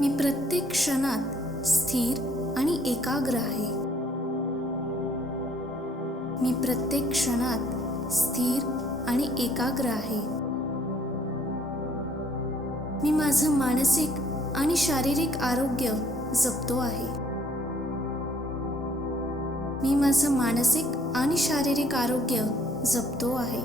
मी प्रत्येक क्षणात स्थिर आणि एकाग्र आहे. मी प्रत्येक क्षणात स्थिर आणि एकाग्र आहे. मी माझं मानसिक आणि शारीरिक आरोग्य जपतो आहे. मी माझं मानसिक आणि शारीरिक आरोग्य जपतो आहे.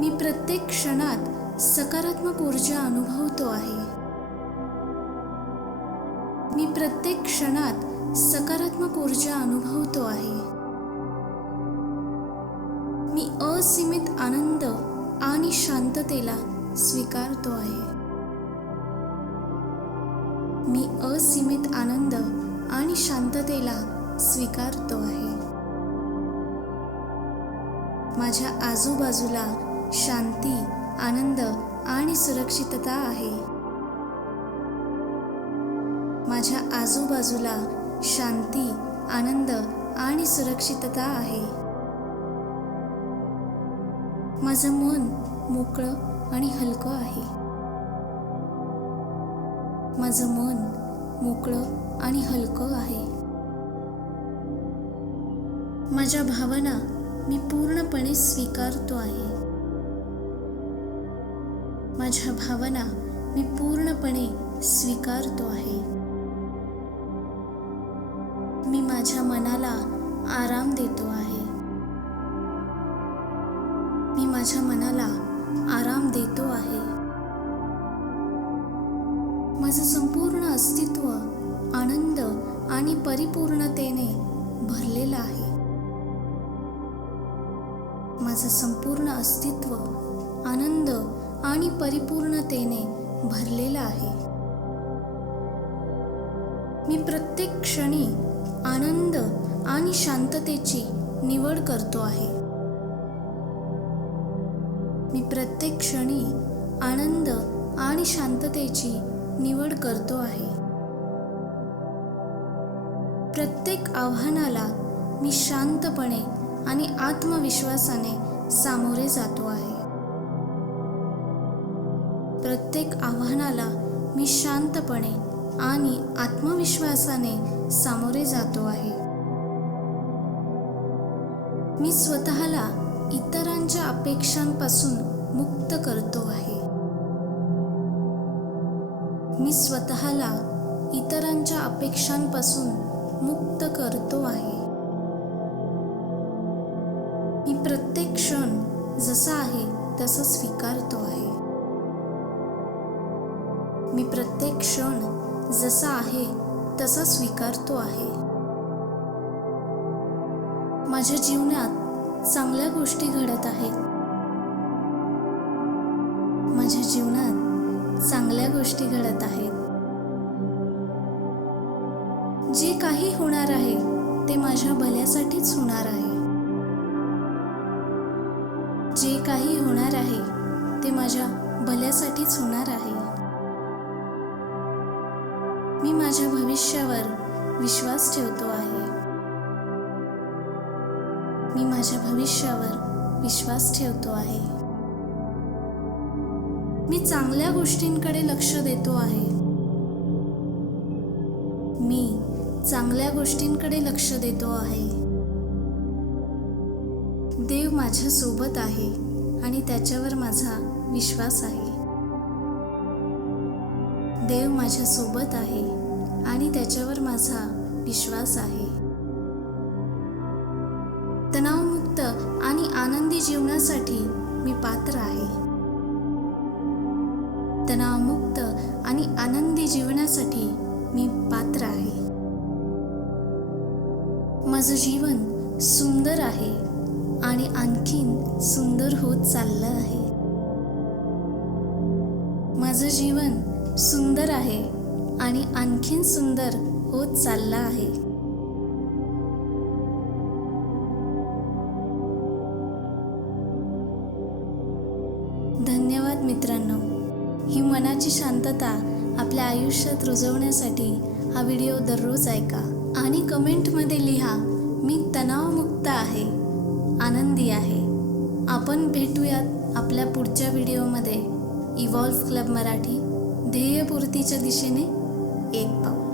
मी प्रत्येक क्षणात सकारात्मक ऊर्जा अनुभवतो आहे. मी प्रत्येक क्षणात सकारात्मक ऊर्जा अनुभवतो आहे. मी असीमित आनंद आणि शांततेला स्वीकारतो आहे. मी असीमित आनंद आणि शांततेला स्वीकारतो आहे. माझ्या आजूबाजूला शांती आनंद आणि सुरक्षितता आहे. माझ्या आजूबाजूला शांती आनंद आणि सुरक्षितता आहे. माझं मन मोकळं आणि हलकं आहे. माझं मन मोकळं आणि हलकं आहे. माझ्या भावना मी पूर्णपणे स्वीकारतो आहे. माझ्या भावना मी पूर्णपणे स्वीकारतो आहे. मी माझ्या मनाला आराम देतो आहे. मी माझ्या मनाला आराम देतो आहे. माझं संपूर्ण अस्तित्व आनंद आणि परिपूर्णतेने भरलेलं आहे. माझं संपूर्ण अस्तित्व आनंद आणि परिपूर्णतेने भरलेलं आहे. मी प्रत्येक क्षणी आनंद आणि शांततेची निवड करतो आहे. मी प्रत्येक क्षणी आनंद आणि शांततेची निवड करतो आहे. प्रत्येक आव्हानाला मी शांतपणे आणि आत्मविश्वासाने सामोरे जातो आहे. प्रत्येक आव्हानाला मी शांतपणे आणि आत्मविश्वासाने सामोरे जातो आहे. मी स्वतःला इतरांच्या अपेक्षांपासून मुक्त करतो आहे. मी स्वतःला इतरांच्या अपेक्षांपासून मुक्त करतो आहे. मी प्रत्येक क्षण जसा आहे तसं स्वीकारतो आहे. मी प्रत्येक क्षण जसा आहे तसा स्वीकारतो आहे. माझ्या जीवनात चांगल्या गोष्टी घडत आहेत. माझ्या जीवनात चांगल्या गोष्टी घडत आहेत. जे काही होणार आहे ते माझ्या भल्यासाठीच होणार आहे. जे काही होणार आहे ते माझ्या भल्यासाठीच होणार आहे. माझ्या भविष्यावर विश्वास ठेवतो आहे. मी माझ्या भविष्यावर विश्वास ठेवतो आहे. मी चांगल्या गोष्टींकडे लक्ष देतो आहे. मी चांगल्या गोष्टींकडे लक्ष देतो आहे. देव माझ्या सोबत आहे आणि त्याच्यावर माझा विश्वास आहे. देव माझ्या सोबत आहे. आणि त्याच्यावर माझा विश्वास आहे. तणावमुक्त आणि आनंदी जीवनासाठी मी पात्र आहे. तणावमुक्त आणि आनंदी जीवनासाठी मी पात्र आहे. माझं जीवन सुंदर आहे आणि आणखीन सुंदर होत चाललं आहे. माझं जीवन सुंदर आहे. आणि आणखीन सुंदर होत चालला आहे. धन्यवाद मित्रांनो. ही मनाची शांतता आपल्या आयुष्यात रुजवण्यासाठी हा व्हिडिओ दररोज ऐका आणि कमेंटमध्ये लिहा मी तणावमुक्त आहे आनंदी आहे. आपण भेटूयात आपल्या पुढच्या व्हिडिओमध्ये. इव्हॉल्व क्लब मराठी ध्येयपूर्तीच्या दिशेने itu.